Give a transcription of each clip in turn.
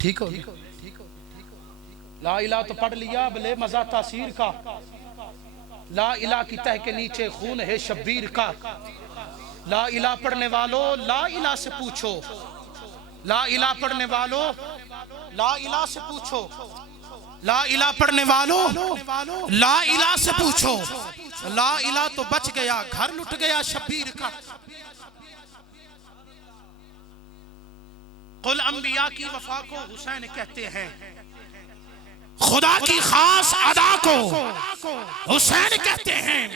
ٹھیک ہو لا الہ تو پڑھ لیا بلے مزہ تاثیر کا، لا الہ کی تہ کے نیچے خون ہے شبیر کا۔ لا الہ پڑھنے والوں لا الہ سے پوچھو، لا الہ پڑھنے والوں لا الہ سے پوچھو، لا الہ پڑھنے والوں لا الہ سے پوچھو۔ لا الہ تو بچ گیا گھر لٹ گیا شبیر کا۔ قل انبیاء کی وفا کو حسین کہتے ہیں، خدا کی خاص ادا کو حسین کہتے ہیں۔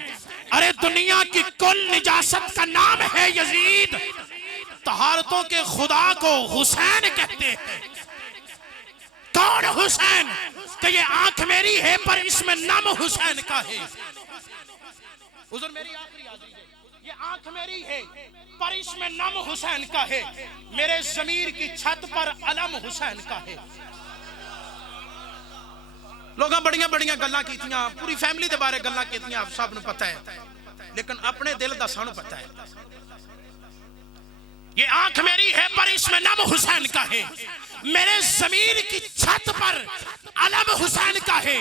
ارے دنیا کی کل نجاست کا نام ہے یزید، طہارتوں کے خدا کو حسین کہتے ہیں۔ کون حسین؟ کہ یہ آنکھ میری ہے پر اس میں نم حسین کا ہے۔ حضور میری آخری حاضری ہے، یہ آنکھ میری ہے پر اس میں نم حسین کا ہے، میرے ضمیر کی چھت پر علم حسین کا ہے۔ لوگاں بڑیاں بڑیاں گلاں کیتیاں، پوری فیملی دے بارے گلاں کیتیاں، آپ سب نے پتہ ہے، لیکن اپنے دل دا سانو پتہ ہے۔ یہ آنکھ میری ہے پر اس میں نم حسین کا ہے، میرے ضمیر کی چھت پر علم حسین کا ہے۔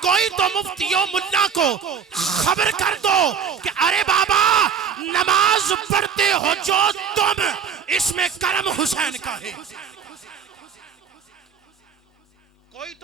کوئی تو مفتیوں ملا کو خبر کر دو کہ ارے بابا نماز پڑھتے ہو جو تم، اس میں کرم حسین کا ہے۔ کوئی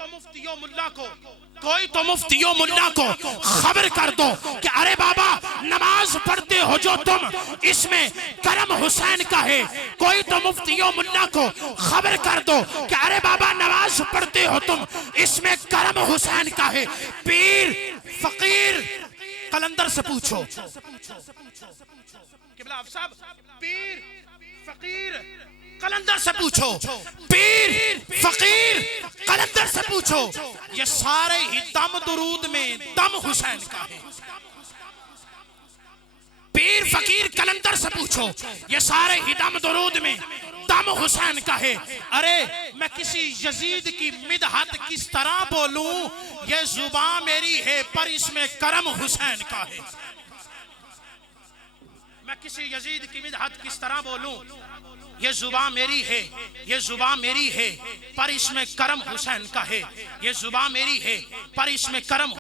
تو مفتیوں ملا کو خبر کر دو کہ ارے بابا نماز پڑھتے ہو جو تم، اس میں کرم حسین کا ہے۔ کوئی تو مفتیوں ملا کو خبر کر دو کہ ارے بابا نماز پڑھتے ہو تم، اس میں کرم حسین کا ہے۔ پیر فقیر قلندر سے پوچھو، قبلہ آپ صاحب پیر فقیر قلندر سے پوچھو، پیر فقیر قلندر سے پوچھو، یہ سارے ہی دم درود میں دم حسین کا ہے۔ پیر فقیر قلندر سے پوچھو، یہ سارے ہی دم درود میں دم حسین کا ہے۔ ارے میں کسی یزید کی مدحت کس طرح بولوں، یہ زبان میری ہے پر اس میں کرم حسین کا ہے۔ میں کسی یزید کی مدحت کس طرح بولوں، یہ زبان میری ہے، یہ زبان میری ہے پر اس میں کرم حسین کا ہے۔ یہ زبان میری ہے پر اس میں کرم